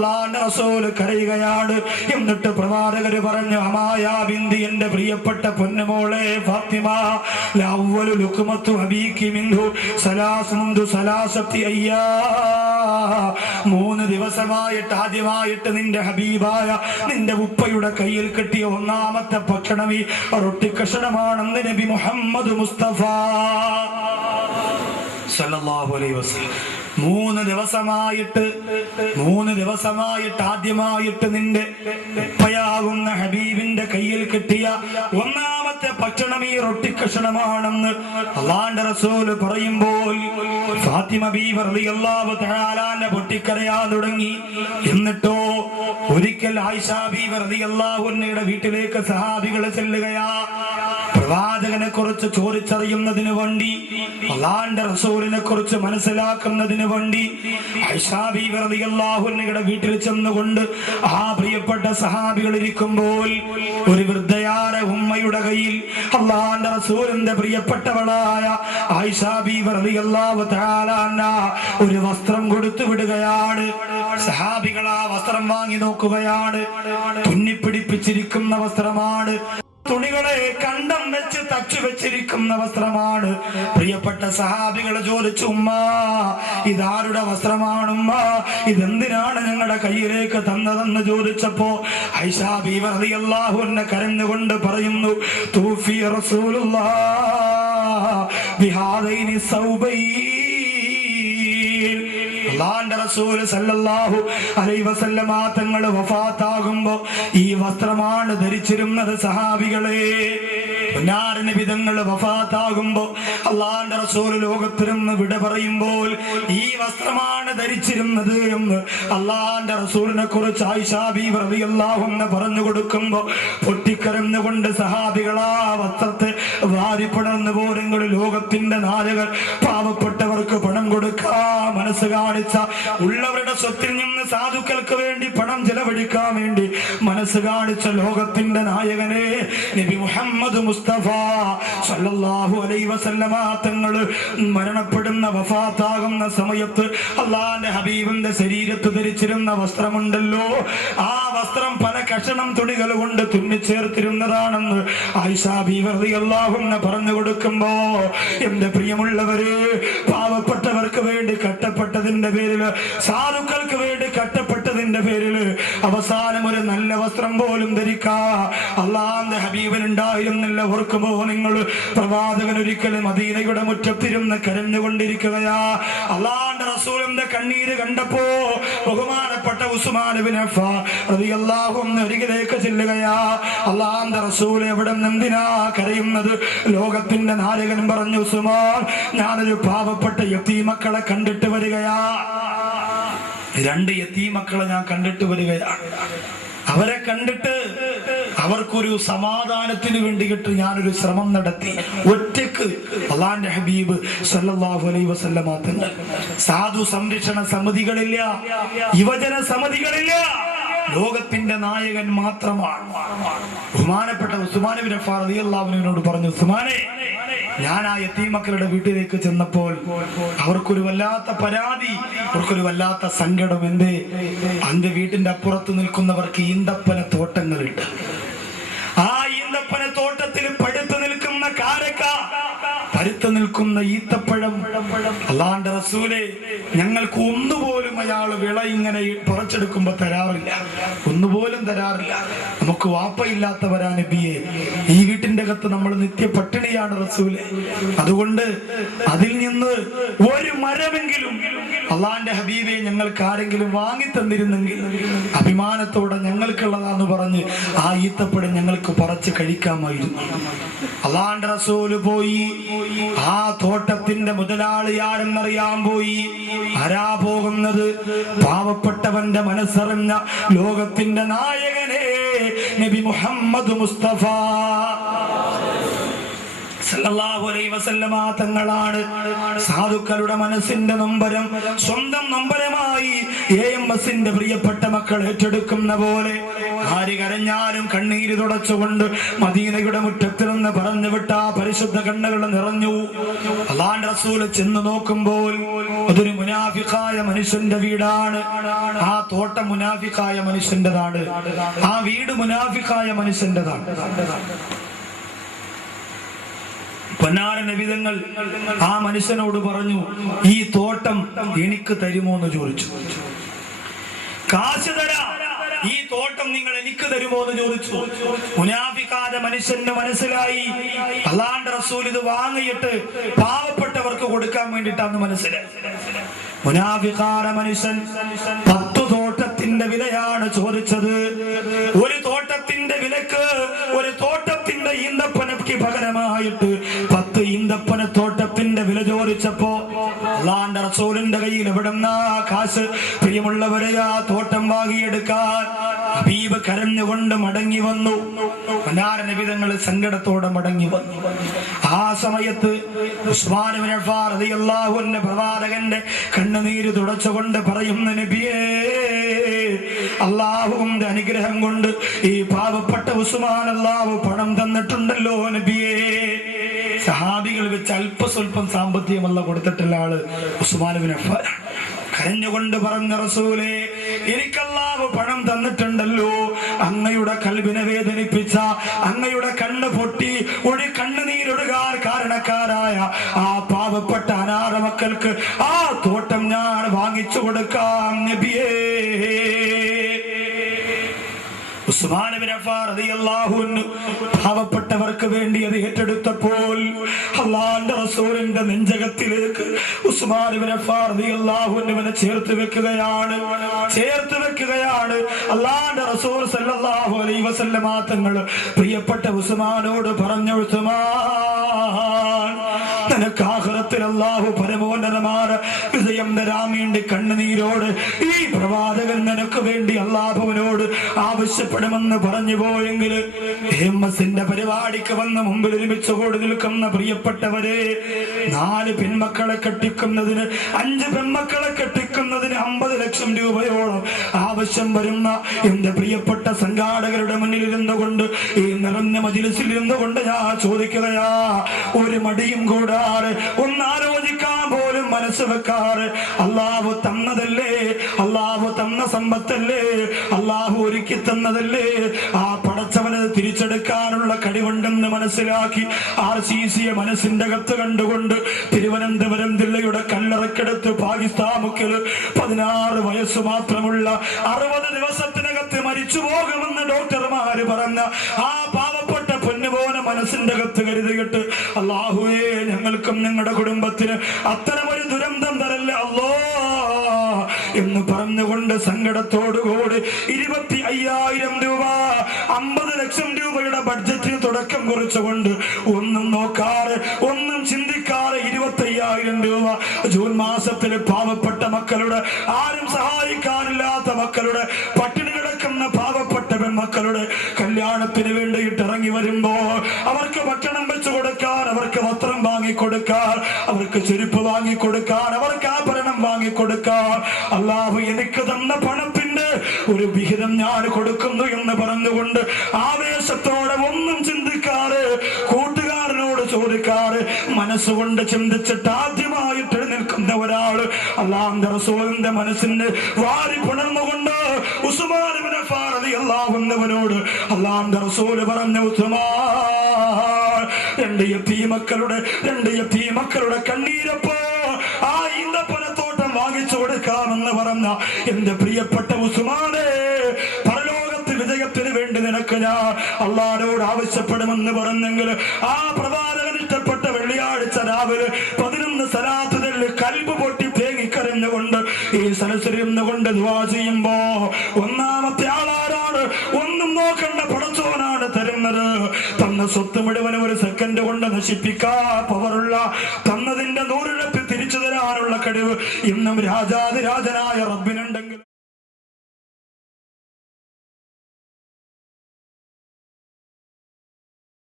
അള്ളാന്റെ റസൂൽ കരയുകയാണ്. എന്നിട്ട് പ്രവാചകര് പറഞ്ഞു അമായ ബിന്ദി എന്റെ പ്രിയപ്പെട്ട പൊന്നുമോളെ ഫാത്തിമ മൂന്ന് ദിവസമായിട്ട് ആദ്യമായിട്ട് നിന്റെ ഹബീബായ നിന്റെ ഉപ്പയുടെ കയ്യിൽ കിട്ടിയ ഒന്നാമത്തെ ഭക്ഷണം ഈ റൊട്ടി കഷണമാണെന്ന് നബി മുഹമ്മദ് മുസ്തഫ. സല്ലല്ലാഹു അലൈഹി വസല്ലം. മൂന്ന് ദിവസമായിട്ട് മൂന്ന് ദിവസമായിട്ട് ആദ്യമായിട്ട് നിന്റെ ഉപ്പയാകുന്ന ഹബീബിന്റെ കയ്യിൽ കിട്ടിയ ഒന്നാമത്തെ ഭക്ഷണം ഈ റൊട്ടി കഷണമാണെന്ന് അള്ളാന്റെ റസൂൽ പറയുമ്പോൾ ഫാത്തിമ ബീവർ റളിയല്ലാഹു തഹാലാന്റെ പൊട്ടിക്കരയാൻ തുടങ്ങി. എന്നിട്ടോ ഒരിക്കൽ ആയിഷ ബീവർ അൻഹയുടെ വീട്ടിലേക്ക് സഹാബികൾ ചെല്ലുകയാ. പ്രവാചകനെ കുറിച്ച് ചോദിച്ചറിയുന്നതിന് വേണ്ടി അള്ളാന്റെ റസൂലിനെ കുറിച്ച് മനസ്സിലാക്കുന്നതിന് വേണ്ടി അള്ളാഹുന്നയുടെ വീട്ടിൽ ചെന്നുകൊണ്ട് ആ പ്രിയപ്പെട്ട സഹാബികൾ ഇരിക്കുമ്പോൾ ഒരു വൃദ്ധയാര ഉമ്മയുടെ കയ്യിൽ അള്ളാന്റെ റസൂലിന്റെ പ്രിയപ്പെട്ടവളായ ഒരു വസ്ത്രം കൊടുത്തു വിടുകയാണ്. സഹാബികൾ ആ വസ്ത്രം വാങ്ങി നോക്കുകയാണ്. തുന്നിപ്പിടിപ്പിച്ചിരിക്കുന്ന വസ്ത്രമാണ്. തുണികളെ കണ്ടം വെച്ച് തച്ചു വെച്ചിരിക്കുന്ന വസ്ത്രമാണ്. പ്രിയപ്പെട്ട സഹാബികളെ ചോദിച്ചു ഉമ്മ ഇതാരുടെ വസ്ത്രമാണ് ഉമ്മ? ഇതെന്തിനാണ് ഞങ്ങളുടെ കയ്യിലേക്ക് തന്നതെന്ന് ചോദിച്ചപ്പോ അള്ളാഹുവിനെ കരഞ്ഞുകൊണ്ട് പറയുന്നു തൂഫി റസൂലുള്ള സൗബൈൻ അള്ളാന്റെ റസൂൽ സല്ലല്ലാഹു അലൈഹി വസല്ലമ തങ്ങൾ വഫാത്താകുമ്പോ ഈ വസ്ത്രമാണ് ധരിച്ചിരുന്നത് സഹാബികളെ. പൊന്നാരന് വിധങ്ങൾ വഫാത്താകുമ്പോ അള്ളാന്റെ റസൂൽ ലോകത്തിരുന്ന് വിട പറയുമ്പോൾ ഈ വസ്ത്രമാണ് ധരിച്ചിരുന്നത് എന്ന് അള്ളാന്റെ റസൂലിനെ കുറിച്ച് ആയിഷാബി റളിയല്ലാഹു എന്ന് പറഞ്ഞു കൊടുക്കുമ്പോ പൊട്ടിക്കരന്നുകൊണ്ട് സഹാബികളാ വസ്ത്രത്തെ വാരിപ്പടർന്നു പോരെങ്കിൽ ലോകത്തിന്റെ നാലുകൾ പാവപ്പെട്ടവർക്ക് പണം കൊടുക്കാൻ മനസ്സ് കാണിച്ച ഉള്ളവരുടെ സ്വത്തിൽ നിന്ന് സാധുക്കൾക്ക് വേണ്ടി പണം ചെലവഴിക്കാൻ വേണ്ടി മനസ്സ് കാണിച്ച ലോകത്തിന്റെ നായകനെ നബി മുഹമ്മദ് മുസ്തഫ സല്ലല്ലാഹു അലൈഹി വസല്ലമ. തങ്ങൾ മരണപ്പെടുന്ന വഫാത്താകുന്ന സമയത്ത് അള്ളാന്റെ ഹബീബിന്റെ ശരീരത്ത് ധരിച്ചിരുന്ന വസ്ത്രമുണ്ടല്ലോ. ആ വസ്ത്രം പല കഷണം തുണികൾ കൊണ്ട് തുന്നിച്ചേർത്തിരുന്നതാണെന്ന് ആയിഷാ ബീവർദി അള്ളാഹുന്ന് പറഞ്ഞു കൊടുക്കുമ്പോ എന്റെ പ്രിയമുള്ളവര് പാവപ്പെട്ടവർക്ക് വേണ്ടി കട്ടപ്പെട്ടതിന്റെ പേരിൽ സാധുക്കൾക്ക് വേണ്ടി കട്ടപ്പെട്ടതിന്റെ പേരിൽ അവസാനം ഒരു നല്ല വസ്ത്രം പോലും ധരിക്കാ. അള്ളാന്റെ ഹബീബനുണ്ടായിരുന്നില്ല. ഓർക്കുമ്പോ നിങ്ങൾ പ്രവാചകൻ ഒരിക്കലും മദീനയുടെ മുറ്റത്തിരുന്ന് കരഞ്ഞുകൊണ്ടിരിക്കുകയാ. അള്ളാന്റെ റസൂലിന്റെ കണ്ണീര് കണ്ടപ്പോ ബഹുമാനപ്പെട്ട റസൂൽ എവിടെ കരയുന്നത്? ലോകത്തിന്റെ നായകൻ പറഞ്ഞു ഉസ്മാൻ ഞാനൊരു പാവപ്പെട്ട യത്തീമക്കളെ കണ്ടിട്ട് വരികയാ. രണ്ട് യത്തീമക്കളെ ഞാൻ കണ്ടിട്ട് വരികയാണ് അവരെ കണ്ടിട്ട് അവർക്കൊരു സമാധാനത്തിന് വേണ്ടിയിട്ട് ഞാനൊരു ശ്രമം നടത്തി. ഒറ്റയ്ക്ക് അള്ളാന്റെ ഹബീബ് സല്ലല്ലാഹു അലൈഹി വസല്ലമ തങ്ങൾ. സാധു സംരക്ഷണ സമിതികളില്ല യുവജന സമിതികളില്ല ലോകത്തിന്റെ നായകൻ മാത്രമാണ്. ബഹുമാനപ്പെട്ട ഉസ്മാനബിൻ റളിയല്ലാഹുവിനോട് പറഞ്ഞു ഉസ്മാനെ ഞാൻ ആ യത്തീമക്കളുടെ വീട്ടിലേക്ക് ചെന്നപ്പോൾ അവർക്കൊരു വല്ലാത്ത പരാതി അവർക്കൊരു വല്ലാത്ത സങ്കടം എന്തേ? അന്റെ വീട്ടിന്റെ അപ്പുറത്ത് നിൽക്കുന്നവർക്ക് ഈന്തപ്പന തോട്ടങ്ങളുണ്ട്. പരുത്തു നിൽക്കുന്ന ഈത്തപ്പഴം. അള്ളാന്റെ റസൂലെ ഞങ്ങൾക്ക് ഒന്നുപോലും അയാൾ വിള ഇങ്ങനെ പറിച്ചെടുക്കുമ്പോ തരാറില്ല. ഒന്നുപോലും തരാറില്ല. നമുക്ക് വാപ്പയില്ലാത്തവരാ നബിയെ. ഈ വീട്ടിന്റെ അകത്ത് നമ്മൾ നിത്യ പട്ടിണിയാണ് റസൂലെ. അതുകൊണ്ട് അതിൽ നിന്ന് ഒരു മരമെങ്കിലും അള്ളാന്റെ ഹബീബെ ഞങ്ങൾക്ക് ആരെങ്കിലും വാങ്ങി തന്നിരുന്നെങ്കിൽ അഭിമാനത്തോടെ ഞങ്ങൾക്കുള്ളതാന്ന് പറഞ്ഞ് ആ ഈത്തപ്പഴം ഞങ്ങൾക്ക് പറച്ച് കഴിക്കാമായിരുന്നു. അള്ളാന്റെ റസൂൽ പോയി. ആ തോട്ടത്തിന്റെ മുതലാളി ആരെന്നറിയാൻ പോയി? ആരാ പോകുന്നത്? പാവപ്പെട്ടവന്റെ മനസ്സറിഞ്ഞ ലോകത്തിന്റെ നായകനെ നബി മുഹമ്മദ് മുസ്തഫ. തങ്ങളാണ്. സാധുക്കളുടെ മനസ്സിന്റെ നൊമ്പരം സ്വന്തം നൊമ്പരമായി എ എം എസിന്റെ പ്രിയപ്പെട്ട മക്കൾ ഏറ്റെടുക്കുന്ന പോലെ ആര് കരഞ്ഞാലും കണ്ണീര് തുടച്ചുകൊണ്ട് മദീനയുടെ മുറ്റത്തിൽ നിന്ന് പറഞ്ഞു വിട്ട പരിശുദ്ധ കണ്ണുകൾ നിറഞ്ഞു. അള്ളാന്റെ റസൂൽ ചെന്ന് നോക്കുമ്പോൾ അതൊരു മുനാഫിക്കായ മനുഷ്യന്റെ വീടാണ്. ആ തോട്ടം മുനാഫിക്കായ മനുഷ്യന്റെതാണ്. ആ വീട് മുനാഫിക്കായ മനുഷ്യന്റെതാണ്. പൊന്നാര നബിതങ്ങൾ ആ മനുഷ്യനോട് പറഞ്ഞു ഈ തോട്ടം എനിക്ക് തരുമോ എന്ന് ചോദിച്ചു. കാശ് തരാ ഈ തോട്ടം നിങ്ങൾ എനിക്ക് തരുമോ എന്ന് ചോദിച്ചു. മുനാഫിക്കാതെ മനുഷ്യന്റെ മനസ്സിലായി. അള്ളാണ്ട് റസൂൽ ഇത് വാങ്ങിയിട്ട് പാവപ്പെട്ടവർക്ക് കൊടുക്കാൻ വേണ്ടിയിട്ടാന്ന് മനസ്സിലായി മുനാഫിക്കാര മനുഷ്യൻ പത്തു തോട്ടത്തിന്റെ വിലയാണ് ചോദിച്ചത്. ഒരു തോട്ടത്തിന്റെ വിലക്ക് ഒരു തോട്ടത്തിന്റെ ഈന്തപ്പനയ്ക്ക് പകരമായിട്ട് പത്ത് ഈന്തപ്പന തോട്ടത്തിന്റെ വില ചോദിച്ചപ്പോ അള്ളാന്റെ റസൂലിന്റെ കയ്യിൽ എവിടെ കാശ് പ്രിയമുള്ളവരെ ആ തോട്ടം വാങ്ങിയെടുക്കാൻ ഹബീബ് കരഞ്ഞുകൊണ്ട് മടങ്ങി വന്നു നബിതങ്ങൾ സങ്കടത്തോടെ മടങ്ങി വന്നു ആ സമയത്ത് പ്രവാചകന്റെ കണ്ണുനീര് തുടച്ചുകൊണ്ട് പറയുന്ന നബിയേ അള്ളാഹുവിന്റെ അനുഗ്രഹം കൊണ്ട് ഈ പാവപ്പെട്ട ഉസ്മാൻ അള്ളാഹു പണം തന്നിട്ടുണ്ടല്ലോ നബിയേ. സഹാബികൾ വെച്ച് അല്പസ്വല്പം സാമ്പത്തികമല്ല കൊടുത്തിട്ടുള്ള ആൾ അഫ്ഫാൻ കരഞ്ഞുകൊണ്ട് പറഞ്ഞ റസൂലേ എനിക്കല്ലാവ് പണം തന്നിട്ടുണ്ടല്ലോ. അങ്ങയുടെ കൽവിനെ വേദനിപ്പിച്ച അങ്ങയുടെ കണ്ണ് പൊട്ടി ഒരു കണ്ണുനീരൊടുകാർ കാരണക്കാരായ ആ പാവപ്പെട്ട അനാഥ മക്കൾക്ക് ആ തോട്ടം ഞാൻ വാങ്ങിച്ചു കൊടുക്കാം നബിയേ. പാവപ്പെട്ടവർക്ക് വേണ്ടി അത് ഏറ്റെടുത്തപ്പോൾ റസൂലിന്റെ നെഞ്ചകത്തിലേക്ക് അൻഹുവിനെ ചേർത്ത് വെക്കുകയാണ്. ചേർത്ത് വെക്കുകയാണ്. അള്ളാന്റെ റസൂൽ സല്ലല്ലാഹു അലൈഹി വസല്ലമ തങ്ങൾ പ്രിയപ്പെട്ട ഉസ്മാനോട് പറഞ്ഞു ഉസ്മാൻ നിനക്ക് ആഖിറത്തിൽ അല്ലാഹു പരമോന്നതമായ വിജയം തരാൻ വേണ്ടി കണ്ണുനീരോട് ഈ പ്രവാചകൻ നിനക്ക് വേണ്ടി അള്ളാഹുവിനോട് ആവശ്യപ്പെടുമെന്ന് പറഞ്ഞു പോയെങ്കിൽ ഹേമസിന്റെ പരിപാടിക്ക് വന്ന് മുമ്പിൽ ഒരുമിച്ച് കൂടി നിൽക്കുന്ന പ്രിയപ്പെട്ടവരെ നാല് പെൺമക്കളെ കെട്ടിക്കുന്നതിന് അഞ്ച് പെൺമക്കളെ കെട്ടിക്കുന്നതിന് അമ്പത് ലക്ഷം രൂപയോളം ആവശ്യം വരുന്ന എന്റെ പ്രിയപ്പെട്ട സംഘാടകരുടെ മുന്നിൽ ഇരുന്നുകൊണ്ട് ഈ നിറഞ്ഞ മജിലിസിൽ ഇരുന്നുകൊണ്ട് ഞാൻ ചോദിക്കുകയാ ഒരു മടിയും കൂടാറ് ഒന്ന് ആലോചിക്കാൻ പോലും മനസ്സ് വെക്കാറ്. അള്ളാഹു തന്നതല്ലേ? അള്ളാഹു തന്ന സമ്പത്തല്ലേ? അള്ളാഹു ഒരുക്കി തന്നതല്ലേ? ആ പടച്ചവന് തിരിച്ചെടുക്കാനുള്ള കഴിവുണ്ടെന്ന് മനസ്സിലാക്കി ആർ സി സിയെ മനസ്സിന്റെ അകത്ത് കണ്ടുകൊണ്ട് തിരുവനന്തപുരം ജില്ലയുടെ കല്ലറക്കെടുത്ത് പാകിസ്ഥാൻ മുക്കിൽ പതിനാറ് വയസ്സ് മാത്രമുള്ള അറുപത് ദിവസത്തിനകത്ത് മരിച്ചു പോകുമെന്ന് ഡോക്ടർമാര് പറഞ്ഞ ആ പാവപ്പെട്ട പൊന്നുപോലെ മനസ്സിന്റെ അകത്ത് കരുതിയിട്ട് അള്ളാഹുവേ ഞങ്ങൾക്കും നിങ്ങളുടെ കുടുംബത്തിന് അത്തരമൊരു ദുരന്തം തരല്ല. അല്ലോ എന്ന് പറഞ്ഞുകൊണ്ട് സങ്കടത്തോടുകൂടി ഇരുപത്തി അയ്യായിരം രൂപ അമ്പത് ലക്ഷം രൂപയുടെ ബഡ്ജറ്റിന് തുടക്കം കുറിച്ചുകൊണ്ട് ഒന്നും നോക്കാറ് ഒന്നും ചിന്തിക്കാറ് ഇരുപത്തി അയ്യായിരം രൂപ ജൂൺ മാസത്തിൽ പാവപ്പെട്ട മക്കളുടെ ആരും സഹായിക്കാനില്ലാത്ത മക്കളുടെ പട്ടിണി കിടക്കുന്ന പാവപ്പെട്ട പെൺമക്കളുടെ കല്യാണത്തിന് വേണ്ടിയിട്ട് ഇറങ്ങി വരുമ്പോ വാങ്ങിക്കൊടുക്കാൻ. അവർക്ക് ചെരുപ്പ് വാങ്ങിക്കൊടുക്കാൻ. അവർക്ക് ആഭരണം വാങ്ങിക്കൊടുക്കാൻ. അള്ളാഹു എനിക്ക് തന്ന പണത്തിന്റെ ഒരു വിഹിതം ഞാൻ കൊടുക്കുന്നു എന്ന് പറഞ്ഞുകൊണ്ട് ആവേശത്തോടെ ഒന്നും ചിന്തിക്കാറ് കൂട്ടുകാരനോട് ചോദിക്കാറ് മനസ്സുകൊണ്ട് ചിന്തിച്ചിട്ട് ആദ്യമായിട്ട് നിൽക്കുന്ന ഒരാൾ അള്ളാഹിന്റെ റസൂലിന്റെ മനസ്സിന് വാരി പുണർന്നുകൊണ്ട് ഉസ്മാൻ അൻഹുവിനോട് അള്ളാന്റെ റസൂൽ പറഞ്ഞു ഉസ്മാൻ രണ്ട് മക്കളുടെ രണ്ട് യത്തീ മക്കളുടെ കണ്ണീരപ്പോ. ആ ഈന്തപ്പനത്തോട്ടം വാങ്ങിച്ചു കൊടുക്കാമെന്ന് പറഞ്ഞ എന്റെ പ്രിയപ്പെട്ട ഉസുമാനെ പരലോകത്ത് വിജയത്തിന് വേണ്ടി നിനക്ക് ഞാൻ അള്ളാരോട് ആവശ്യപ്പെടുമെന്ന് പറഞ്ഞെങ്കിൽ ആ പ്രവാചകൻ ഇഷ്ടപ്പെട്ട വെള്ളിയാഴ്ച രാവിലെ പതിനൊന്ന് സലാത്തുകളിൽ കൽബ് പൊട്ടി തേങ്ങിക്കരഞ്ഞുകൊണ്ട് ഈ സലസരിയുന്നുകൊണ്ട് ദ്വാ ചെയ്യുമ്പോ ഒന്നാമത്തെ ആളാരാണ്? ഒന്നും നോക്കണ്ട തരുന്നത് തന്ന സ്വത്ത് മുഴുവൻ ഒരു സെക്കൻഡ് കൊണ്ട് നശിപ്പിക്കാ പവറുള്ള തന്നതിന്റെ നൂറിഴപ്പ് തിരിച്ചു തരാനുള്ള കഴിവ് ഇന്നും രാജാതിരാജനായ റബ്ബിനുണ്ടെങ്കിൽ